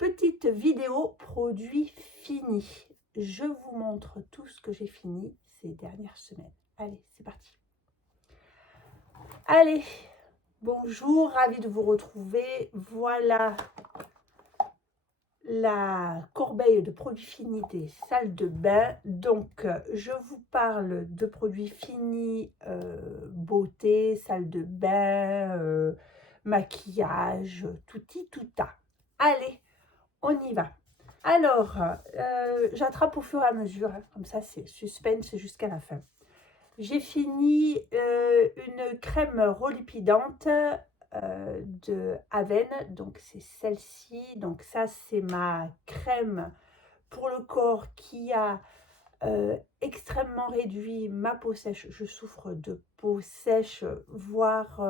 Petite vidéo produit fini. Je vous montre tout ce que j'ai fini ces dernières semaines. Allez, c'est parti. Allez, bonjour, ravie de vous retrouver. Voilà la corbeille de produits finis des salles de bain. Donc, je vous parle de produits finis, beauté, salle de bain, maquillage, touti touta. Allez, on y va. Alors, j'attrape au fur et à mesure, hein, comme ça c'est suspense jusqu'à la fin. J'ai fini une crème relipidante de Aven, donc c'est celle-ci. Donc ça c'est ma crème pour le corps qui a extrêmement réduit ma peau sèche. Je souffre de peau sèche, voire,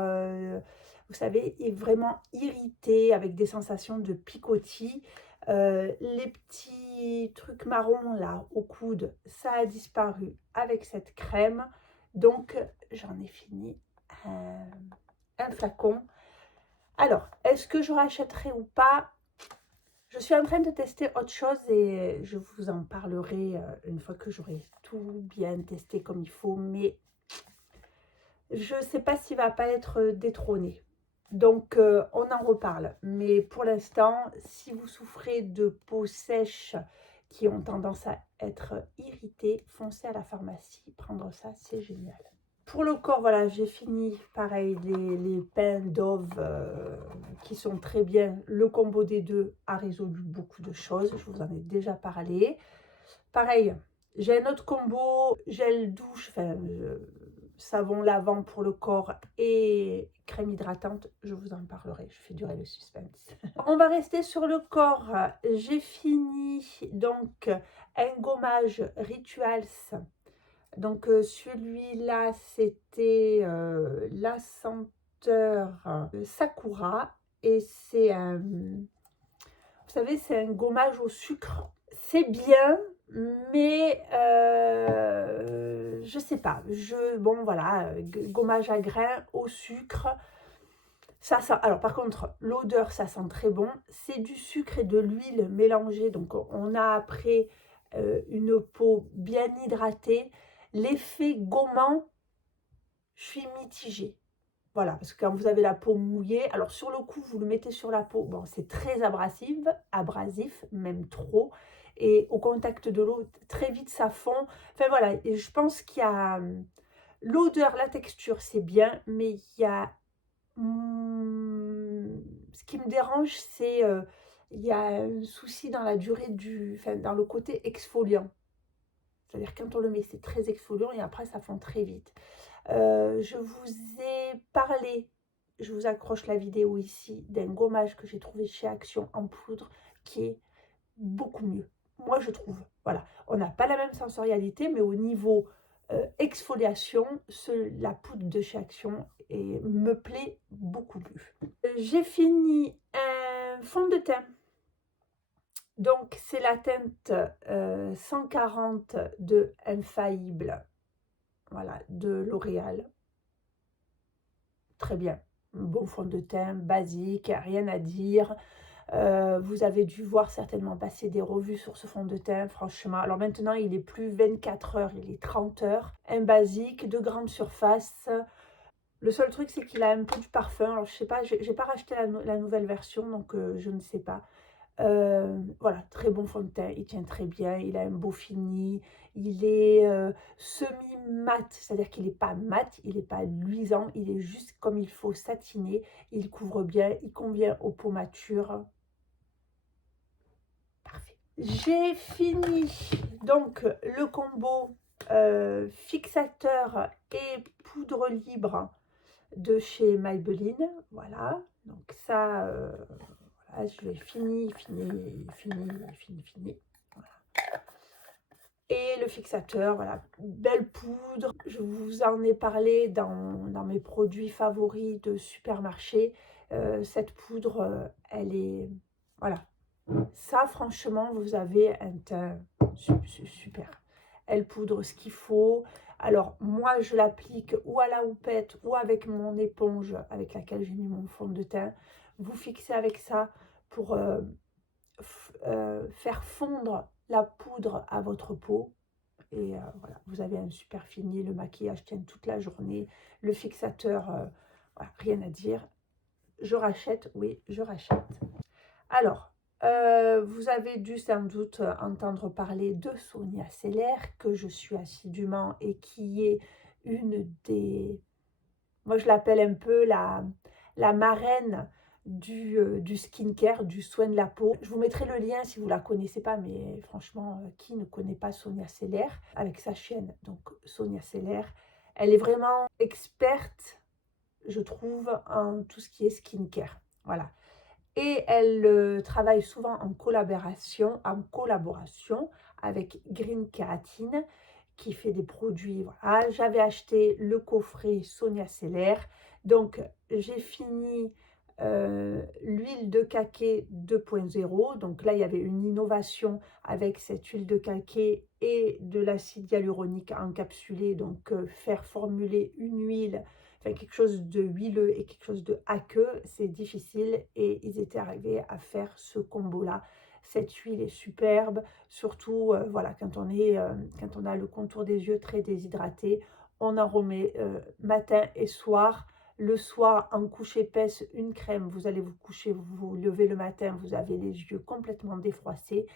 vous savez, est vraiment irritée avec des sensations de picotis. Les petits trucs marrons là au coude, ça a disparu avec cette crème. Donc, j'en ai fini un flacon. Alors, est-ce que je rachèterai ou pas? Je suis en train de tester autre chose et je vous en parlerai une fois que j'aurai tout bien testé comme il faut. Mais je ne sais pas s'il ne va pas être détrôné. Donc, on en reparle. Mais pour l'instant, si vous souffrez de peau sèche qui ont tendance à être irritées, foncez à la pharmacie. Prendre ça, c'est génial. Pour le corps, voilà, j'ai fini, pareil, les pains Dove qui sont très bien. Le combo des deux a résolu beaucoup de choses. Je vous en ai déjà parlé. Pareil, j'ai un autre combo, gel douche, enfin, savon lavant pour le corps et crème hydratante. Je vous en parlerai, je fais durer le suspense. On va rester sur le corps. J'ai fini donc un gommage Rituals. Donc celui-là, c'était la senteur Sakura. Et c'est un, vous savez, c'est un gommage au sucre. C'est bien, mais je sais pas. Bon voilà, gommage à grains au sucre. Ça sent, alors par contre, l'odeur, ça sent très bon. C'est du sucre et de l'huile mélangée. Donc on a après une peau bien hydratée. L'effet gommant, je suis mitigée. Voilà, parce que quand vous avez la peau mouillée, alors sur le coup, vous le mettez sur la peau, bon, c'est très abrasif, même trop. Et au contact de l'eau, très vite, ça fond. Enfin voilà, et je pense qu'il y a l'odeur, la texture, c'est bien, mais il y a... ce qui me dérange, c'est il y a un souci dans la durée enfin, dans le côté exfoliant. C'est-à-dire quand on le met, c'est très exfoliant et après, ça fond très vite. Je vous ai parlé, je vous accroche la vidéo ici, d'un gommage que j'ai trouvé chez Action en poudre qui est beaucoup mieux. Moi, je trouve. Voilà. On n'a pas la même sensorialité, mais au niveau exfoliation, la poudre de chez Action me plaît beaucoup plus. J'ai fini un fond de teint. Donc, c'est la teinte 140 de Infaillible, voilà, de L'Oréal. Très bien. Bon fond de teint, basique, rien à dire. Vous avez dû voir certainement passer des revues sur ce fond de teint, franchement. Alors maintenant, il est plus 24 heures, il est 30 heures. Un basique, de grande surface. Le seul truc, c'est qu'il a un peu de parfum. Alors, je sais pas, j'ai pas racheté la nouvelle version, donc je ne sais pas. Voilà, très bon fond de teint, il tient très bien, il a un beau fini, il est semi-mat, c'est-à-dire qu'il n'est pas mat, il n'est pas luisant, il est juste comme il faut satiné, il couvre bien, il convient aux peaux matures. Parfait. J'ai fini donc le combo fixateur et poudre libre de chez Maybelline, voilà, donc ça... voilà, je l'ai fini. Voilà. Et le fixateur, voilà, belle poudre. Je vous en ai parlé dans mes produits favoris de supermarché. Cette poudre, elle est... Voilà. Ça, franchement, vous avez un teint super. Elle poudre ce qu'il faut. Alors, moi, je l'applique ou à la houppette ou avec mon éponge avec laquelle j'ai mis mon fond de teint. Vous fixez avec ça pour faire fondre la poudre à votre peau. Et voilà, vous avez un super fini, le maquillage tient toute la journée, le fixateur, voilà, rien à dire. Je rachète, oui, je rachète. Alors, vous avez dû sans doute entendre parler de Sonia Seller, que je suis assidûment et qui est une des... Moi, je l'appelle un peu la marraine du skincare, du soin de la peau. Je vous mettrai le lien si vous ne la connaissez pas, mais franchement, qui ne connaît pas Sonia Seller avec sa chaîne, donc Sonia Seller. Elle est vraiment experte, je trouve, en tout ce qui est skincare. Voilà. Et elle travaille souvent en collaboration avec Green Kératine, qui fait des produits. Voilà. J'avais acheté le coffret Sonia Seller. Donc, j'ai fini l'huile de caquet 2.0. Donc là, il y avait une innovation avec cette huile de caquet et de l'acide hyaluronique encapsulé. Donc, faire formuler une huile, enfin, quelque chose de huileux et quelque chose de aqueux, c'est difficile. Et ils étaient arrivés à faire ce combo-là. Cette huile est superbe, surtout voilà, quand on a le contour des yeux très déshydraté, on en remet matin et soir. Le soir, en couche épaisse, une crème, vous allez vous coucher, vous vous levez le matin, vous avez les yeux complètement défroissés.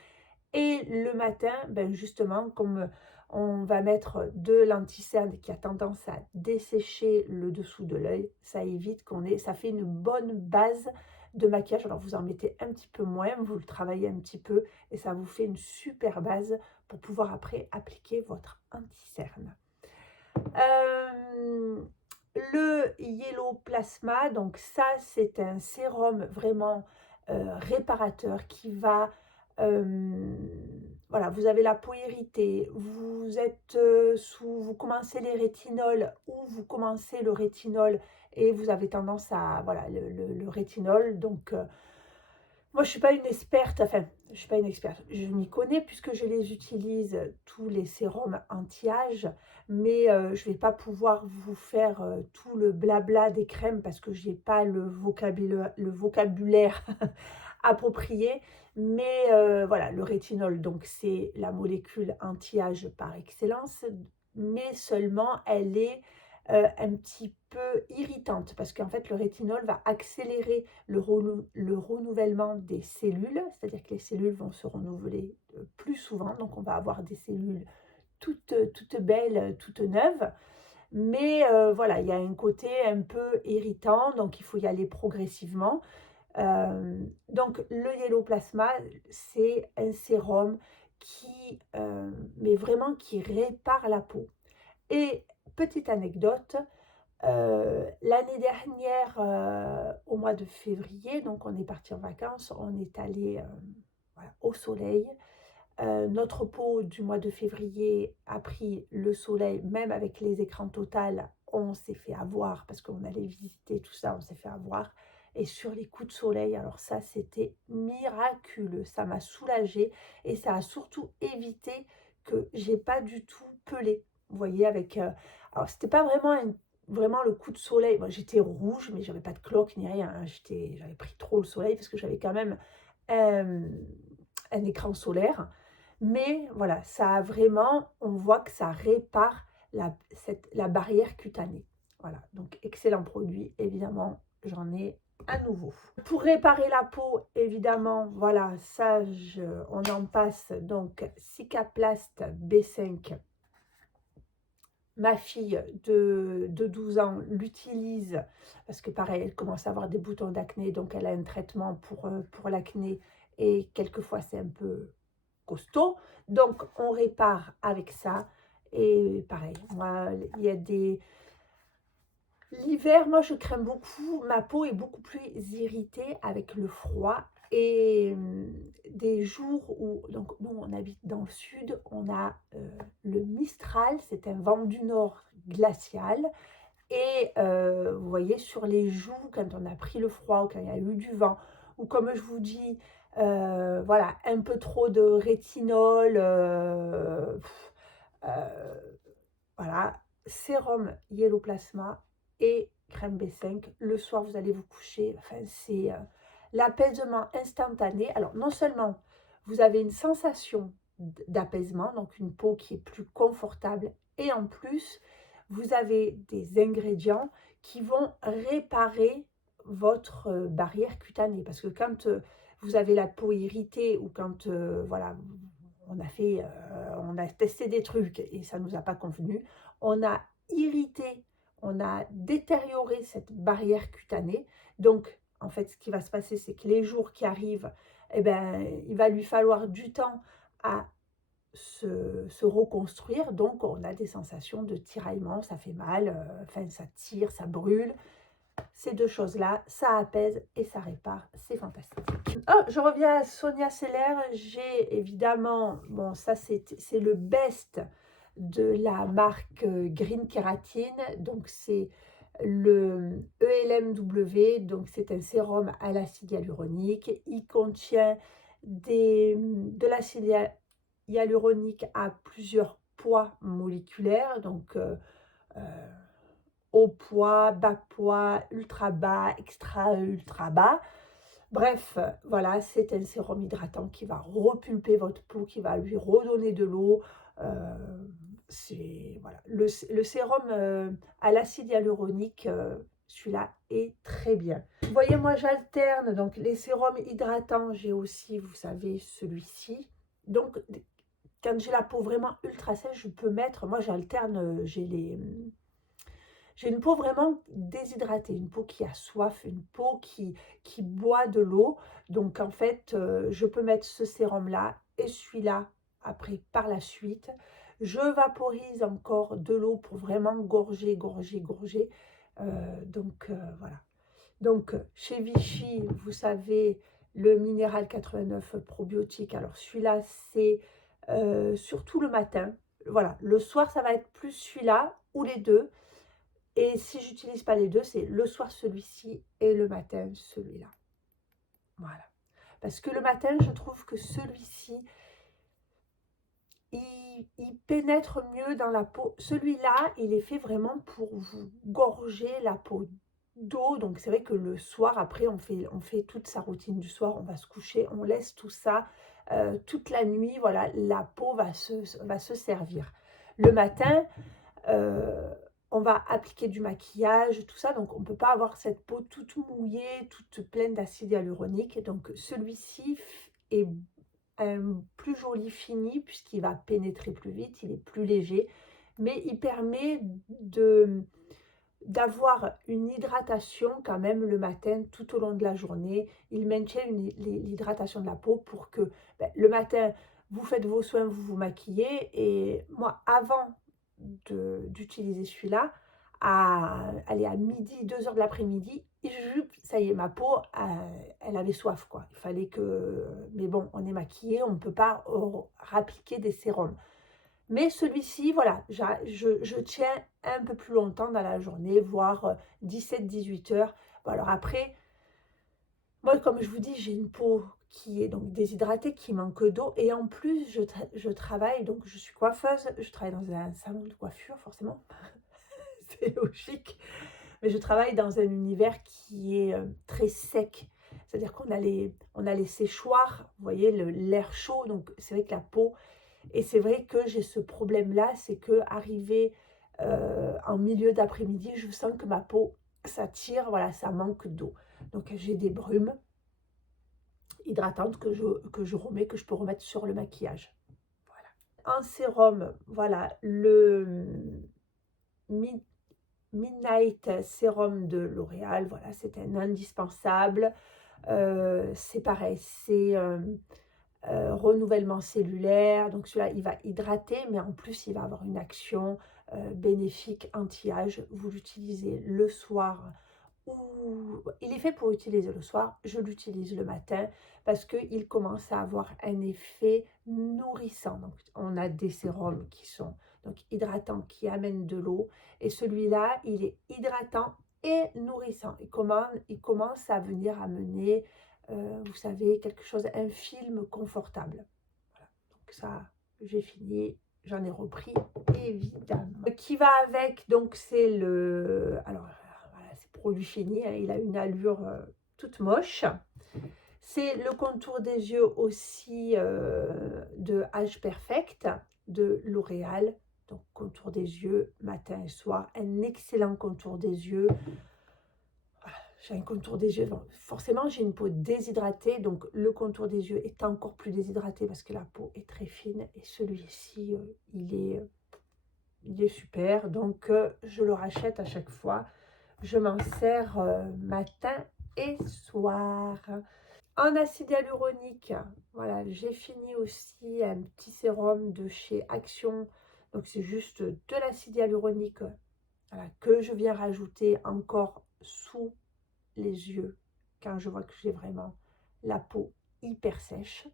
Et le matin, ben justement, comme on va mettre de l'anti-cerne qui a tendance à dessécher le dessous de l'œil, ça évite ça fait une bonne base de maquillage. Alors vous en mettez un petit peu moins, vous le travaillez un petit peu et ça vous fait une super base pour pouvoir après appliquer votre anti-cerne. Le Yellow Plasma, donc ça c'est un sérum vraiment réparateur qui va... voilà, vous avez la peau irritée, vous êtes vous commencez les rétinols ou vous commencez le rétinol et vous avez tendance à, voilà, le rétinol. Donc, moi, je ne suis pas une experte, enfin, je suis pas une experte, je m'y connais puisque je les utilise, tous les sérums anti-âge, mais je ne vais pas pouvoir vous faire tout le blabla des crèmes parce que je n'ai pas le vocabulaire approprié. Mais voilà, le rétinol, donc c'est la molécule anti-âge par excellence, mais seulement elle est un petit peu irritante parce qu'en fait le rétinol va accélérer le renouvellement des cellules, c'est-à-dire que les cellules vont se renouveler plus souvent, donc on va avoir des cellules toutes belles, toutes neuves. Mais voilà, il y a un côté un peu irritant, donc il faut y aller progressivement. Donc le Yellow Plasma, c'est un sérum mais vraiment qui répare la peau. Et petite anecdote, l'année dernière, au mois de février, donc on est parti en vacances, on est allé voilà, au soleil. Notre peau du mois de février a pris le soleil, même avec les écrans total, on s'est fait avoir parce qu'on allait visiter tout ça, on s'est fait avoir. Et sur les coups de soleil, alors ça c'était miraculeux, ça m'a soulagée et ça a surtout évité que j'ai pas du tout pelé. Vous voyez, alors c'était pas vraiment le coup de soleil. Moi j'étais rouge, mais j'avais pas de cloque ni rien, hein. J'avais pris trop le soleil parce que j'avais quand même un écran solaire. Mais voilà, ça a vraiment, on voit que ça répare la barrière cutanée. Voilà, donc excellent produit, évidemment, j'en ai à nouveau. Pour réparer la peau, évidemment, voilà, on en passe, donc Cicaplast B5. Ma fille de 12 ans l'utilise parce que pareil, elle commence à avoir des boutons d'acné, donc elle a un traitement pour l'acné et quelquefois c'est un peu costaud. Donc on répare avec ça. Et pareil, moi, il y a l'hiver, moi je crème beaucoup, ma peau est beaucoup plus irritée avec le froid. Et des jours où, donc nous on habite dans le sud, on a le Mistral, c'est un vent du nord glacial. Et vous voyez sur les joues, quand on a pris le froid ou quand il y a eu du vent, ou comme je vous dis, voilà, un peu trop de rétinol, voilà, sérum Yellow Plasma et crème B5. Le soir, vous allez vous coucher. Enfin, c'est l'apaisement instantané. Alors, non seulement vous avez une sensation d'apaisement, donc une peau qui est plus confortable. Et en plus, vous avez des ingrédients qui vont réparer votre barrière cutanée. Parce que quand vous avez la peau irritée ou quand voilà, on a testé des trucs et ça ne nous a pas convenu, on a irrité, on a détérioré cette barrière cutanée. Donc, en fait, ce qui va se passer, c'est que les jours qui arrivent, eh ben, il va lui falloir du temps à se reconstruire. Donc, on a des sensations de tiraillement, ça fait mal, enfin, ça tire, ça brûle. Ces deux choses-là, ça apaise et ça répare, c'est fantastique. Oh, je reviens à Sonia Seller. J'ai évidemment, bon, ça c'est le best de la marque Green Kératine. Donc, c'est le ELMW, donc c'est un sérum à l'acide hyaluronique. Il contient de l'acide hyaluronique à plusieurs poids moléculaires, donc haut poids, bas poids, ultra bas, extra ultra bas. Bref, voilà, c'est un sérum hydratant qui va repulper votre peau, qui va lui redonner de l'eau. C'est voilà, le sérum à l'acide hyaluronique, celui-là est très bien. Vous voyez, moi j'alterne donc les sérums hydratants. J'ai aussi, vous savez, celui-ci. Donc, quand j'ai la peau vraiment ultra sèche, je peux mettre, moi j'alterne, j'ai une peau vraiment déshydratée, une peau qui a soif, une peau qui boit de l'eau. Donc en fait, je peux mettre ce sérum-là et celui-là après par la suite. Je vaporise encore de l'eau pour vraiment gorger. Voilà. Donc chez Vichy, vous savez, le minéral 89 probiotique. Alors celui-là, c'est surtout le matin. Voilà, le soir, ça va être plus celui-là ou les deux. Et si j'utilise pas les deux, c'est le soir celui-ci et le matin celui-là. Voilà. Parce que le matin, je trouve que celui-ci, il pénètre mieux dans la peau. Celui-là, il est fait vraiment pour vous gorger la peau d'eau. Donc c'est vrai que le soir, après, on fait toute sa routine du soir, on va se coucher, on laisse tout ça toute la nuit. Voilà, la peau va se servir. Le matin, on va appliquer du maquillage, tout ça, donc on ne peut pas avoir cette peau toute mouillée, toute pleine d'acide hyaluronique. Donc celui-ci est un plus joli fini puisqu'il va pénétrer plus vite, il est plus léger, mais il permet d'avoir une hydratation quand même le matin tout au long de la journée. Il maintient l'hydratation de la peau pour que le matin, vous faites vos soins, vous vous maquillez. Et moi, avant d'utiliser celui-là, à midi, 2 heures de l'après-midi, ça y est, ma peau, elle avait soif, quoi. Il fallait que... Mais bon, on est maquillé, on ne peut pas rappliquer des sérums. Mais celui-ci, voilà, je tiens un peu plus longtemps dans la journée, voire 17-18 heures. Bon, alors après, moi, comme je vous dis, j'ai une peau qui est donc déshydratée, qui manque d'eau. Et en plus, je travaille, donc je suis coiffeuse, je travaille dans un salon de coiffure, forcément. C'est logique. Mais je travaille dans un univers qui est très sec. C'est-à-dire qu'on a les séchoirs, vous voyez, l'air chaud. Donc, c'est vrai que la peau... Et c'est vrai que j'ai ce problème-là, c'est que arrivé en milieu d'après-midi, je sens que ma peau, ça tire, voilà, ça manque d'eau. Donc j'ai des brumes hydratantes que je remets, que je peux remettre sur le maquillage. Voilà. En sérum, voilà, le Midnight Sérum de L'Oréal, voilà, c'est un indispensable. C'est pareil, c'est... renouvellement cellulaire, donc celui-là il va hydrater, mais en plus il va avoir une action bénéfique anti-âge. Vous l'utilisez le soir, ou il est fait pour utiliser le soir, je l'utilise le matin parce qu'il commence à avoir un effet nourrissant. Donc on a des sérums qui sont donc hydratants, qui amènent de l'eau, et celui-là il est hydratant et nourrissant. Il commence à venir amener vous savez, quelque chose, un film confortable. Voilà. Donc ça, j'ai fini, j'en ai repris, évidemment. Qui va avec, donc c'est le... Alors, voilà, c'est produit fini, hein, il a une allure toute moche. C'est le contour des yeux aussi de Age Perfect de L'Oréal. Donc contour des yeux matin et soir. Un excellent contour des yeux. J'ai un contour des yeux. Bon, forcément, j'ai une peau déshydratée. Donc le contour des yeux est encore plus déshydraté parce que la peau est très fine. Et celui-ci, il est super. Donc je le rachète à chaque fois. Je m'en sers matin et soir. En acide hyaluronique, voilà, j'ai fini aussi un petit sérum de chez Action. Donc c'est juste de l'acide hyaluronique, voilà, que je viens rajouter encore sous les yeux quand je vois que j'ai vraiment la peau hyper sèche.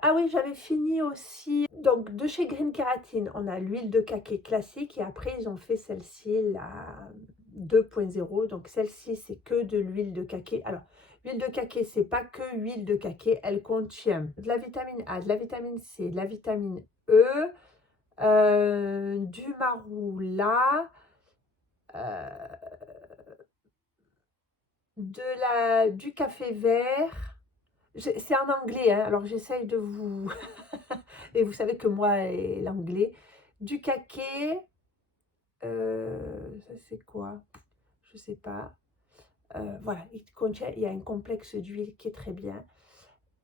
Ah oui, j'avais fini aussi, donc de chez Green Keratin, on a l'huile de caqui classique et après ils ont fait celle-ci, la 2.0. Donc celle-ci, c'est que de l'huile de caqui. Alors, l'huile de caqui, c'est pas que huile de caqui, elle contient de la vitamine A, de la vitamine C, de la vitamine E, du marula, euh, du café vert. C'est en anglais, hein, alors j'essaye de vous... Et vous savez que moi et l'anglais. Du caqui, ça c'est quoi? Je sais pas. Voilà, il y a un complexe d'huile qui est très bien.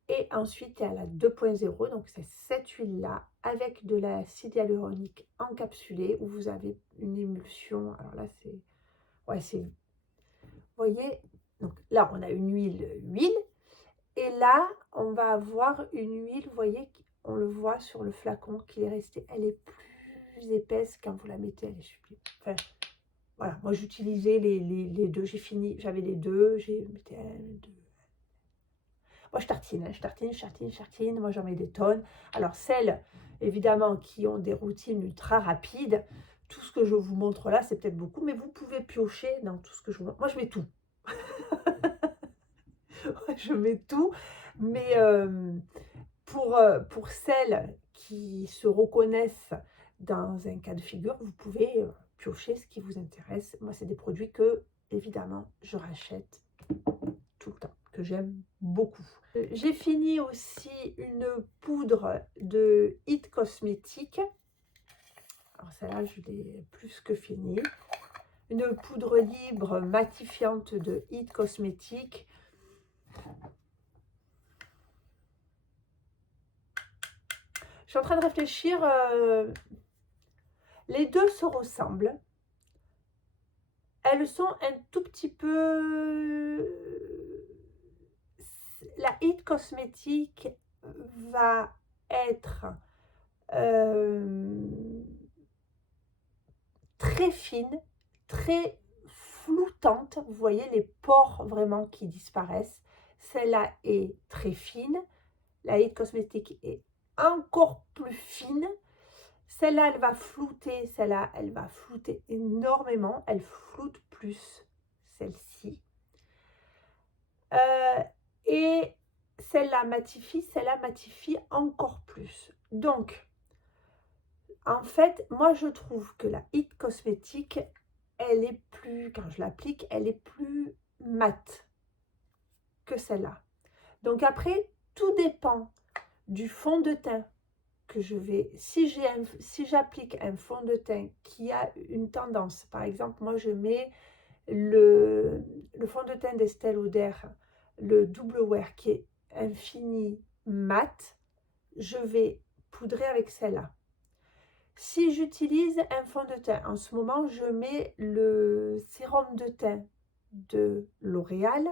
Et ensuite, il y a la 2.0, donc c'est cette huile-là avec de l'acide hyaluronique encapsulé où vous avez une émulsion. Alors là, c'est... Ouais, c'est... Vous voyez, donc là, on a une huile. Et là, on va avoir une huile, vous voyez, on le voit sur le flacon qu'il est resté. Elle est plus épaisse quand vous la mettez, elle est sublime. Enfin, voilà, moi j'utilisais les deux, j'ai fini, j'avais les deux, j'ai mis un, deux. Moi je tartine, hein, je tartine, moi j'en mets des tonnes. Alors celles, évidemment, qui ont des routines ultra rapides, tout ce que je vous montre là, c'est peut-être beaucoup, mais vous pouvez piocher dans tout ce que je vous montre. Moi je mets tout. Je mets tout, mais pour celles qui se reconnaissent dans un cas de figure, vous pouvez piocher ce qui vous intéresse. Moi, c'est des produits que, évidemment, je rachète tout le temps, que j'aime beaucoup. J'ai fini aussi une poudre de It Cosmétique. Alors celle-là, je l'ai plus que fini. Une poudre libre matifiante de It Cosmétique. Je suis en train de réfléchir. Les deux se ressemblent. Elles sont un tout petit peu... La It Cosmétique va être très fine, très floutante. Vous voyez les pores vraiment qui disparaissent. Celle-là est très fine. La It Cosmétique est encore plus fine. Celle-là, elle va flouter. Celle-là, elle va flouter énormément. Elle floute plus, celle-ci. Et celle-là matifie encore plus. Donc, en fait, moi, je trouve que la It Cosmétique, elle est plus, quand je l'applique, elle est plus mate que celle-là. Donc après, tout dépend du fond de teint que je vais, si j'applique un fond de teint qui a une tendance, par exemple, moi je mets le fond de teint d'Estée Lauder, le double wear qui est infini mat, je vais poudrer avec celle-là. Si j'utilise un fond de teint, en ce moment je mets le sérum de teint de L'Oréal,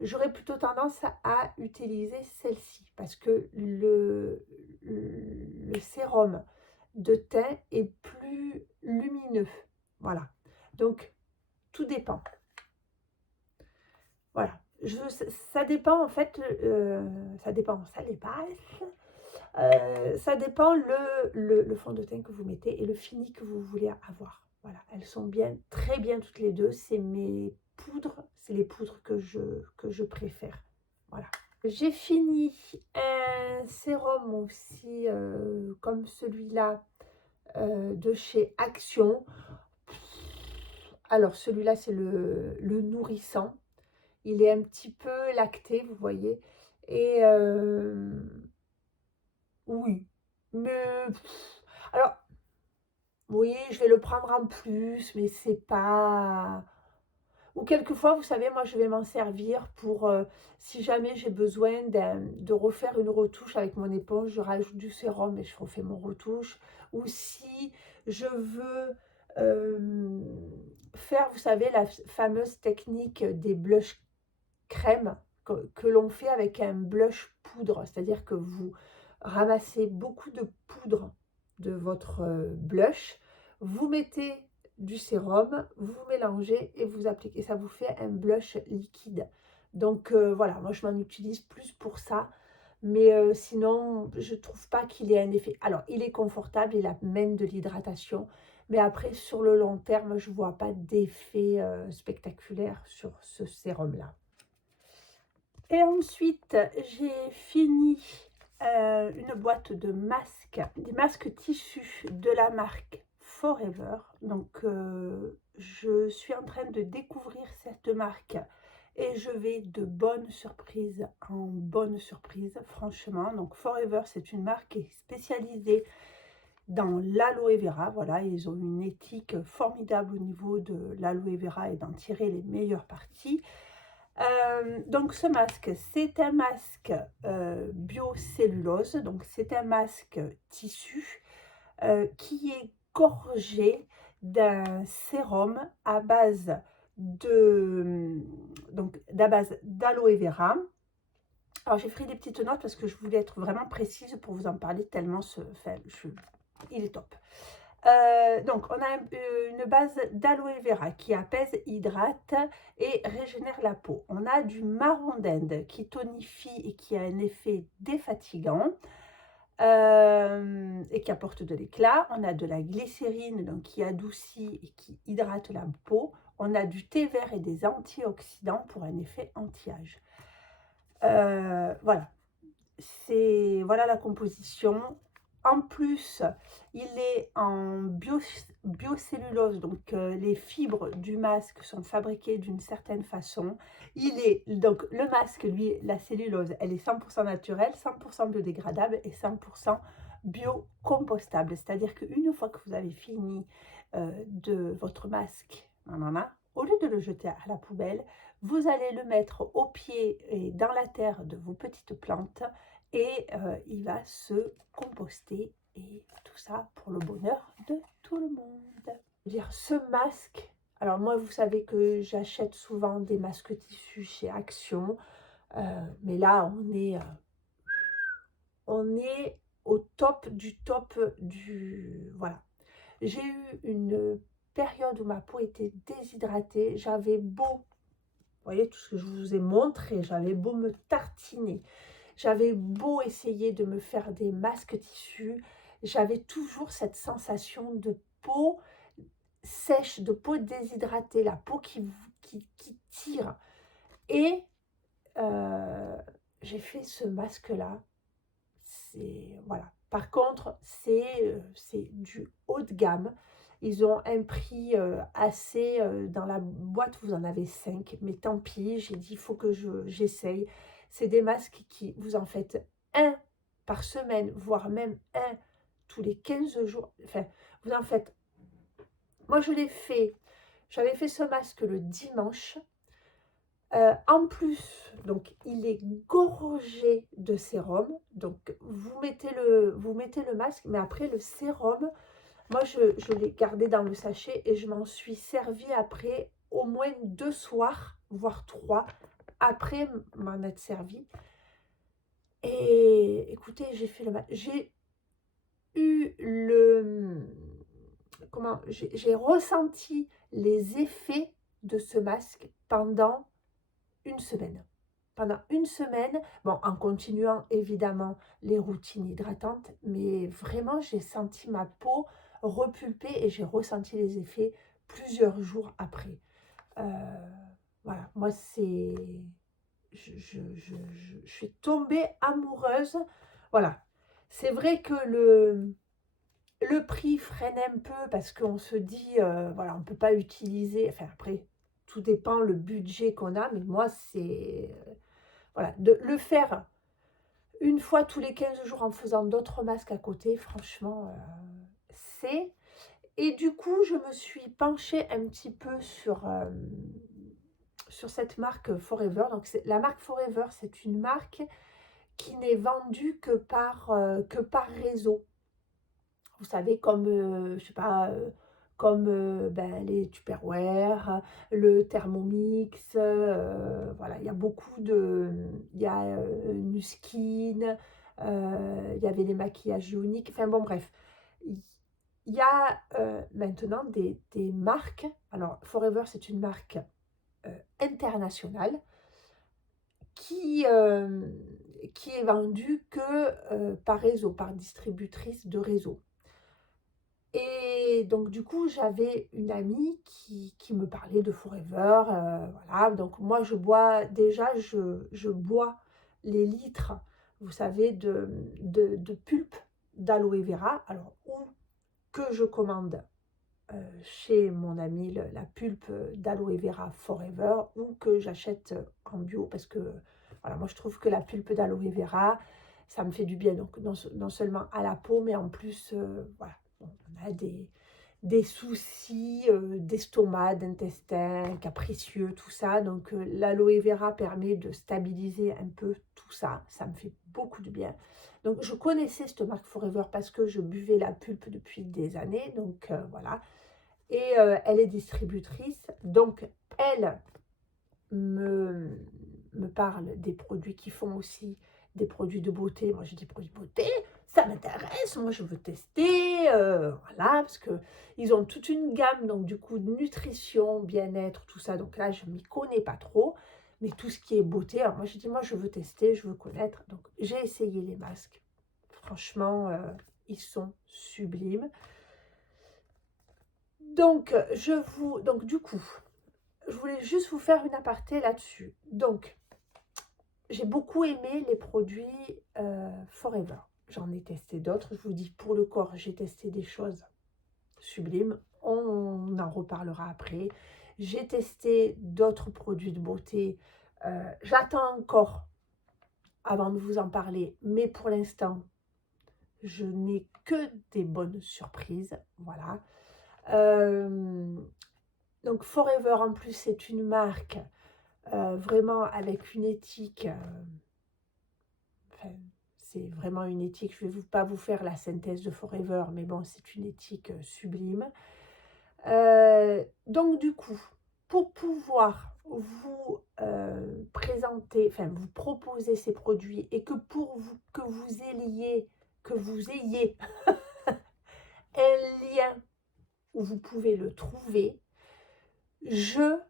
j'aurais plutôt tendance à utiliser celle-ci parce que le sérum de teint est plus lumineux. Voilà. Donc, tout dépend. Voilà. Ça dépend en fait, ça dépend, ça dépasse. Ça dépend le fond de teint que vous mettez et le fini que vous voulez avoir. Voilà, elles sont bien, très bien toutes les deux. C'est mes poudres, c'est les poudres que je préfère. Voilà. J'ai fini un sérum aussi comme celui-là de chez Action. Alors celui-là c'est le nourrissant. il est un petit peu lacté, vous voyez. Et oui, mais alors, oui, je vais le prendre en plus, mais c'est pas... Ou quelquefois, vous savez, moi, je vais m'en servir pour, si jamais j'ai besoin de refaire une retouche avec mon éponge, je rajoute du sérum et je refais mon retouche. Ou si je veux faire, vous savez, la fameuse technique des blush crème que l'on fait avec un blush poudre. C'est-à-dire que vous ramassez beaucoup de poudre de votre blush, vous mettez du sérum, vous mélangez et vous appliquez. Ça vous fait un blush liquide. Donc voilà, moi je m'en utilise plus pour ça. Mais sinon, je ne trouve pas qu'il ait un effet. Alors, il est confortable, il amène de l'hydratation. Mais après, sur le long terme, je ne vois pas d'effet spectaculaire sur ce sérum-là. Et ensuite, j'ai fini une boîte de masques, des masques tissus de la marque Forever. Donc, je suis en train de découvrir cette marque et je vais de bonne surprise en bonne surprise, franchement. Donc, Forever, c'est une marque qui est spécialisée dans l'aloe vera. Voilà, ils ont une éthique formidable au niveau de l'aloe vera et d'en tirer les meilleures parties. Donc ce masque, c'est un masque biocellulose, donc c'est un masque tissu qui est gorgé d'un sérum à base d'aloe vera. Alors j'ai pris des petites notes parce que je voulais être vraiment précise pour vous en parler tellement il est top. Donc, on a une base d'aloe vera qui apaise, hydrate et régénère la peau. On a du marron d'Inde qui tonifie et qui a un effet défatigant et qui apporte de l'éclat. On a de la glycérine donc, qui adoucit et qui hydrate la peau. On a du thé vert et des antioxydants pour un effet anti-âge. Voilà. Voilà la composition. En plus, il est en biocellulose, donc les fibres du masque sont fabriquées d'une certaine façon. Donc le masque, lui, la cellulose, elle est 100% naturelle, 100% biodégradable et 100% biocompostable. C'est-à-dire qu'une fois que vous avez fini de votre masque, au lieu de le jeter à la poubelle, vous allez le mettre au pied et dans la terre de vos petites plantes et il va se composter et tout ça pour le bonheur de tout le monde. Dire ce masque, alors moi vous savez que j'achète souvent des masques tissus chez Action, mais là on est au top du voilà. J'ai eu une période où ma peau était déshydratée, j'avais beau, vous voyez tout ce que je vous ai montré, j'avais beau me tartiner, j'avais beau essayer de me faire des masques tissus, j'avais toujours cette sensation de peau sèche, de peau déshydratée, la peau qui tire. Et j'ai fait ce masque-là. Voilà. Par contre, c'est du haut de gamme. Ils ont un prix assez... dans la boîte, vous en avez 5. Mais tant pis, j'ai dit, il faut que j'essaye. C'est des masques qui, vous en faites un par semaine, voire même un tous les 15 jours. Enfin, vous en faites... Moi, j'avais fait ce masque le dimanche. En plus, donc il est gorgé de sérum. Donc vous mettez le masque, mais après le sérum, moi je l'ai gardé dans le sachet et je m'en suis servi après au moins 2 soirs, voire 3, après m'en être servi. Et écoutez, j'ai fait le masque. J'ai eu j'ai ressenti les effets de ce masque pendant une semaine. Pendant une semaine, bon, en continuant évidemment les routines hydratantes, mais vraiment, j'ai senti ma peau repulper et j'ai ressenti les effets plusieurs jours après. Voilà, moi, c'est... Je suis tombée amoureuse. Voilà, c'est vrai que le prix freine un peu parce qu'on se dit, voilà, on ne peut pas utiliser... Enfin, après, tout dépend le budget qu'on a, mais moi, c'est... voilà, de le faire une fois tous les 15 jours en faisant d'autres masques à côté, franchement, c'est... Et du coup, je me suis penchée un petit peu sur cette marque Forever. Donc, la marque Forever, c'est une marque qui n'est vendue que par réseau. Vous savez, comme, je sais pas, comme ben, les Tupperware, le Thermomix, voilà, il y a beaucoup de... Il y a Nuskin, il y avait les maquillages ioniques, enfin bon, bref. Il y a maintenant des marques. Alors, Forever, c'est une marque internationale qui, qui est vendue que par réseau, par distributrice de réseau. Et donc, du coup, j'avais une amie qui me parlait de Forever. Voilà, donc moi, je bois déjà, je bois les litres, vous savez, de pulpe d'aloe vera. Alors, ou que je commande chez mon ami la pulpe d'aloe vera Forever, ou que j'achète en bio, parce que voilà, moi je trouve que la pulpe d'aloe vera, ça me fait du bien, donc non seulement à la peau, mais en plus, voilà, on a des soucis d'estomac, d'intestin, capricieux, tout ça. Donc l'aloe vera permet de stabiliser un peu tout ça. Ça me fait beaucoup de bien. Donc je connaissais cette marque Forever parce que je buvais la pulpe depuis des années. Donc voilà. Et elle est distributrice. Donc elle me parle des produits qui font aussi des produits de beauté. Moi, j'ai des produits de beauté, ça m'intéresse, moi, je veux tester, voilà, parce qu'ils ont toute une gamme, donc du coup, de nutrition, bien-être, tout ça. Donc là, je ne m'y connais pas trop, mais tout ce qui est beauté, alors moi, j'ai dit, moi, je veux tester, je veux connaître. Donc, j'ai essayé les masques. Franchement, ils sont sublimes. Donc, du coup, je voulais juste vous faire une aparté là-dessus. Donc, j'ai beaucoup aimé les produits Forever. J'en ai testé d'autres. Je vous dis, pour le corps, j'ai testé des choses sublimes. On en reparlera après. J'ai testé d'autres produits de beauté. J'attends encore avant de vous en parler. Mais pour l'instant, je n'ai que des bonnes surprises. Voilà. Donc Forever, en plus, c'est une marque vraiment avec une éthique, enfin, c'est vraiment une éthique, je ne vais pas vous faire la synthèse de Forever, mais bon, c'est une éthique sublime. Donc du coup, pour pouvoir vous présenter, enfin vous proposer ces produits et que que vous ayez un lien où vous pouvez le trouver, je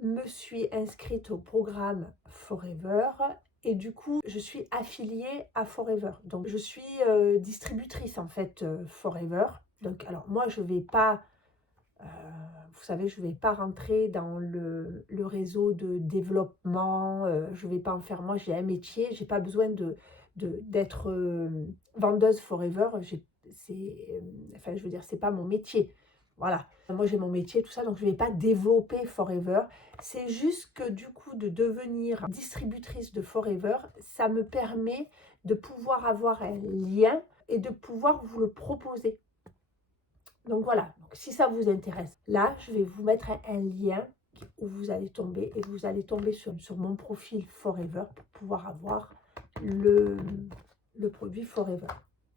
me suis inscrite au programme Forever et du coup, je suis affiliée à Forever. Donc, je suis distributrice en fait Forever. Donc, alors moi, je ne vais pas, vous savez, je ne vais pas rentrer dans le réseau de développement. Je ne vais pas en faire. Moi, j'ai un métier. Je n'ai pas besoin d'être vendeuse Forever. Enfin, je veux dire, ce n'est pas mon métier. Voilà, moi j'ai mon métier, tout ça, donc je ne vais pas développer Forever. C'est juste que du coup, de devenir distributrice de Forever, ça me permet de pouvoir avoir un lien et de pouvoir vous le proposer. Donc voilà, donc si ça vous intéresse, là, je vais vous mettre un lien où vous allez tomber et vous allez tomber sur mon profil Forever pour pouvoir avoir le produit Forever.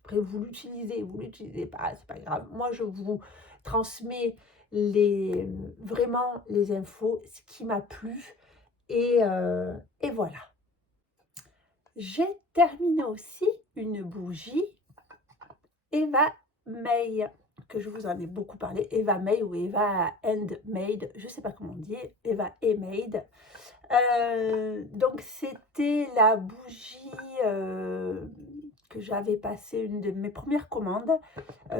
Après, vous l'utilisez pas, c'est pas grave. Moi, je vous transmets vraiment les infos, ce qui m'a plu. Et voilà. J'ai terminé aussi une bougie Eva May, que je vous en ai beaucoup parlé. Eva May ou Eva Handmade, je ne sais pas comment on dit, Eva Handmade. Donc, c'était la bougie que j'avais passé, une de mes premières commandes.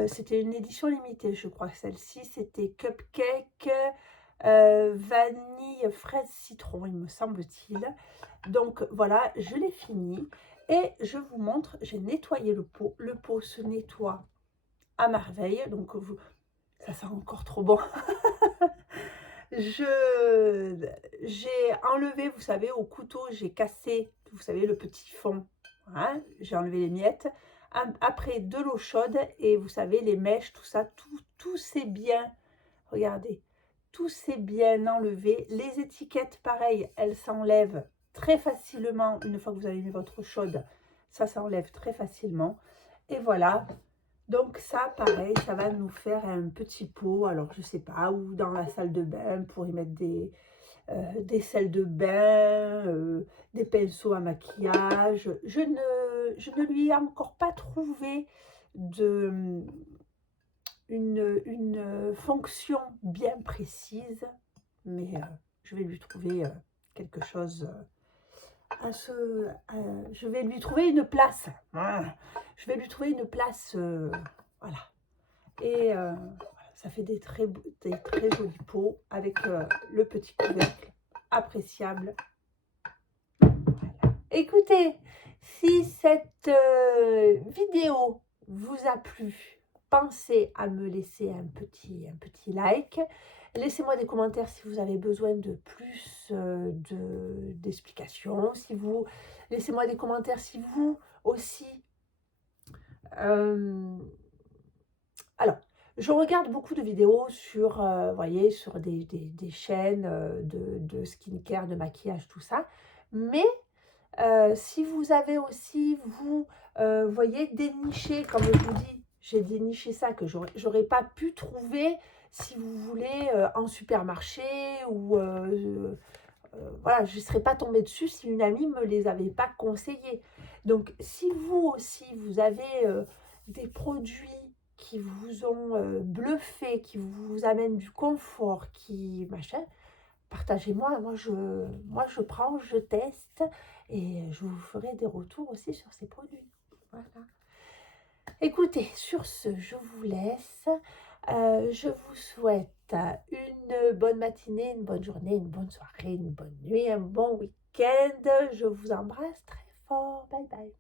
C'était une édition limitée, je crois que celle-ci, c'était cupcake, vanille, fraise, citron, il me semble-t-il. Donc voilà, je l'ai fini et je vous montre, j'ai nettoyé le pot. Le pot se nettoie à merveille, donc ça sent encore trop bon. J'ai enlevé, vous savez, au couteau, j'ai cassé, vous savez, le petit fond. Hein, j'ai enlevé les miettes. Après, de l'eau chaude et vous savez, les mèches, tout ça, tout c'est bien. Regardez, tout c'est bien enlevé. Les étiquettes, pareil, elles s'enlèvent très facilement une fois que vous avez mis votre eau chaude. Ça s'enlève très facilement. Et voilà. Donc ça, pareil, ça va nous faire un petit pot, alors je sais pas, ou dans la salle de bain pour y mettre des sels de bain, des pinceaux à maquillage. Je ne lui ai encore pas trouvé une fonction bien précise, mais je vais lui trouver quelque chose je vais lui trouver une place. Voilà. Je vais lui trouver une place, voilà. Et ça fait des très jolis pots avec le petit couvercle appréciable. Voilà. Écoutez, si cette vidéo vous a plu, pensez à me laisser un petit like. Laissez-moi des commentaires si vous avez besoin de plus d'explications. Laissez-moi des commentaires si vous aussi. Alors, je regarde beaucoup de vidéos sur, voyez, sur des chaînes de skincare, de maquillage, tout ça. Mais si vous avez aussi, vous voyez, déniché, comme je vous dis, j'ai déniché ça que j'aurais pas pu trouver si vous voulez en supermarché ou voilà, je ne serais pas tombée dessus si une amie ne me les avait pas conseillés. Donc, si vous aussi, vous avez des produits qui vous ont bluffé, qui vous amènent du confort, qui machin, partagez-moi. Moi, je prends, je teste et je vous ferai des retours aussi sur ces produits. Voilà. Écoutez, sur ce, je vous laisse. Je vous souhaite une bonne matinée, une bonne journée, une bonne soirée, une bonne nuit, un bon week-end. Je vous embrasse très fort. Bye bye.